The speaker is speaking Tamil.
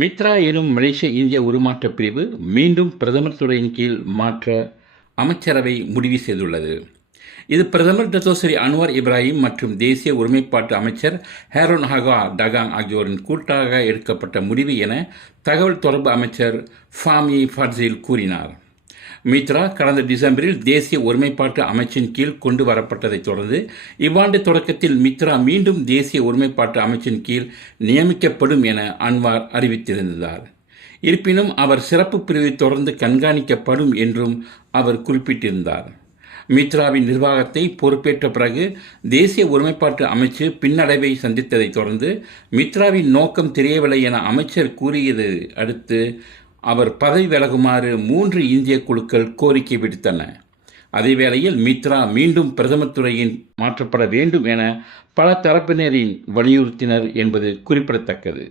மித்ரா எனும் மலேசிய இந்திய உருமாற்றப் பிரிவு மீண்டும் பிரதமர் துறையின் கீழ் மாற்ற அமைச்சரவை முடிவு செய்துள்ளது. இது பிரதமர் டத்தோஸ்ரீ அன்வார் இப்ராஹிம் மற்றும் தேசிய ஒருமைப்பாட்டு அமைச்சர் ஹேரோன் ஹகா டகாங் ஆகியோரின் கூட்டாக எடுக்கப்பட்ட முடிவு என தகவல் தொடர்பு அமைச்சர் ஃபாமி ஃபர்சில் கூறினார். மித்ரா கடந்த டிசம்பரில் தேசிய ஒருமைப்பாட்டு அமைச்சின் கீழ் கொண்டு வரப்பட்டதைத் தொடர்ந்து இவ்வாண்டு தொடக்கத்தில் மித்ரா மீண்டும் தேசிய ஒருமைப்பாட்டு அமைச்சின் கீழ் நியமிக்கப்படும் என அன்வார் அறிவித்திருந்தார். இருப்பினும் அவர் சிறப்பு பிரிவை தொடர்ந்து கண்காணிக்கப்படும் என்றும் அவர் குறிப்பிட்டிருந்தார். மித்ராவின் நிர்வாகத்தை பொறுப்பேற்ற பிறகு தேசிய ஒருமைப்பாட்டு அமைச்சு பின்னடைவை சந்தித்ததைத் தொடர்ந்து மித்ராவின் நோக்கம் தெரியவில்லை என அமைச்சர் கூறியதை அடுத்து அவர் பதவி விலகுமாறு 3 இந்திய குழுக்கள் கோரிக்கை விடுத்தன. அதேவேளையில் மித்ரா மீண்டும் பிரதமர் துறையின் மாற்றப்பட வேண்டும் என பல தரப்பினரின் வலியுறுத்தினர் என்பது குறிப்பிடத்தக்கது.